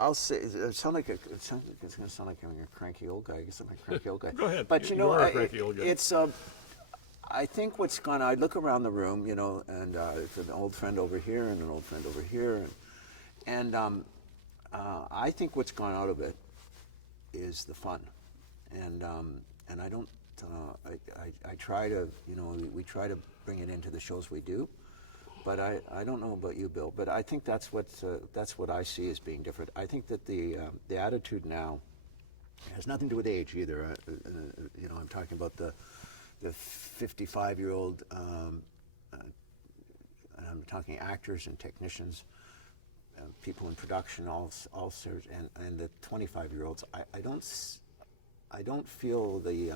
I'll say it's going to sound like I'm a cranky old guy. I guess I'm a cranky old guy. Go ahead. But You are a cranky old guy. It's I think what's gone. I look around the room, and it's an old friend over here and an old friend over here, and I think what's gone out of it is the fun, and I don't. I try to, we try to bring it into the shows we do, but I don't know about you, Bill, but I think that's what I see as being different. I think that the attitude now has nothing to do with age either. I'm talking about the 55-year-old. I'm talking actors and technicians, people in production, all sorts, and the 25-year-olds. I don't feel the.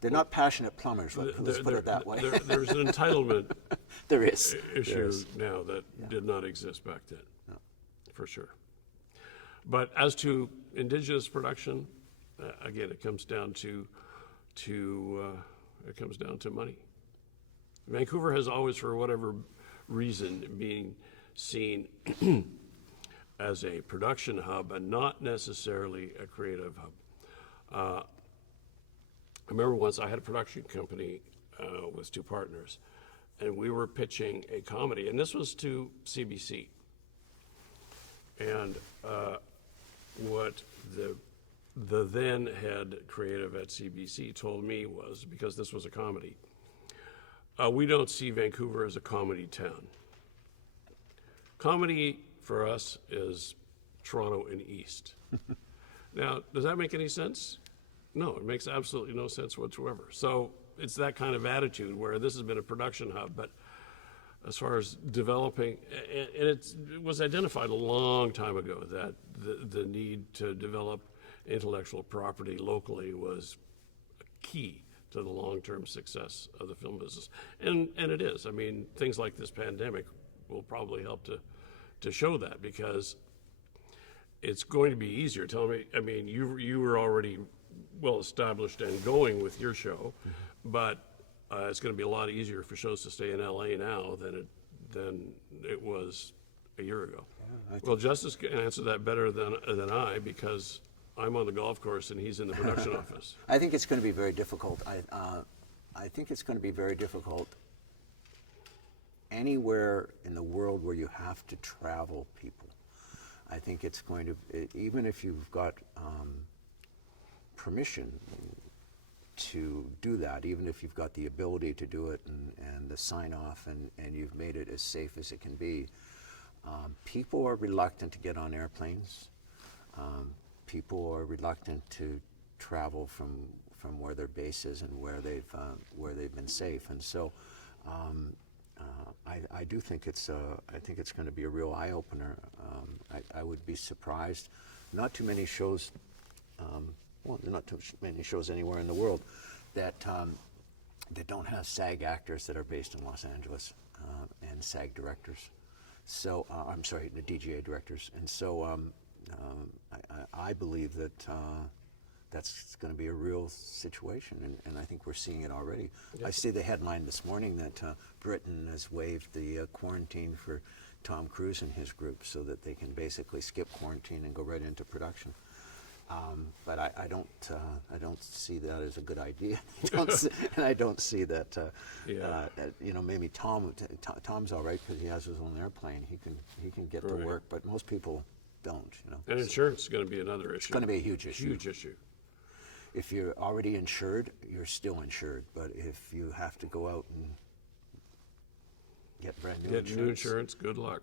They're not passionate plumbers. Let's put it that way. There's an entitlement there is issue now that did not exist back then, for sure. But as to Indigenous production, again, it comes down to money. Vancouver has always, for whatever reason, been seen as a production hub and not necessarily a creative hub. I remember once I had a production company with two partners, and we were pitching a comedy, and this was to CBC. And what the then head creative at CBC told me was, because this was a comedy, we don't see Vancouver as a comedy town. Comedy for us is Toronto and East. Now, does that make any sense? No, it makes absolutely no sense whatsoever. So it's that kind of attitude where this has been a production hub, but as far as developing, and it was identified a long time ago that the need to develop intellectual property locally was key to the long-term success of the film business. And it is. I mean, things like this pandemic will probably help to show that, because it's going to be easier. Tell me, I mean, you were already well established and going with your show, but it's going to be a lot easier for shows to stay in LA now than it was a year ago. Yeah, well, Justis can answer that better than I, because I'm on the golf course and he's in the production office. I think it's going to be very difficult. I think it's going to be very difficult anywhere in the world where you have to travel people. I think it's going to, even if you've got permission to do that, even if you've got the ability to do it and the sign off and you've made it as safe as it can be, people are reluctant to get on airplanes. People are reluctant to travel from where their base is and where they've been safe, and so I do think it's going to be a real eye opener. I would be surprised. Not too many shows. Well, there are not too many shows anywhere in the world that don't have SAG actors that are based in Los Angeles and SAG directors. So I'm sorry, the DGA directors, and so I believe that that's going to be a real situation, and I think we're seeing it already. Yes. I see the headline this morning that Britain has waived the quarantine for Tom Cruise and his group, so that they can basically skip quarantine and go right into production. But I don't see that as a good idea. And I don't see that. Maybe Tom's all right because he has his own airplane. He can get to work, but most people don't. And insurance is going to be another issue. It's going to be a huge issue. Huge issue. If you're already insured, you're still insured. But if you have to go out and get brand new insurance, good luck.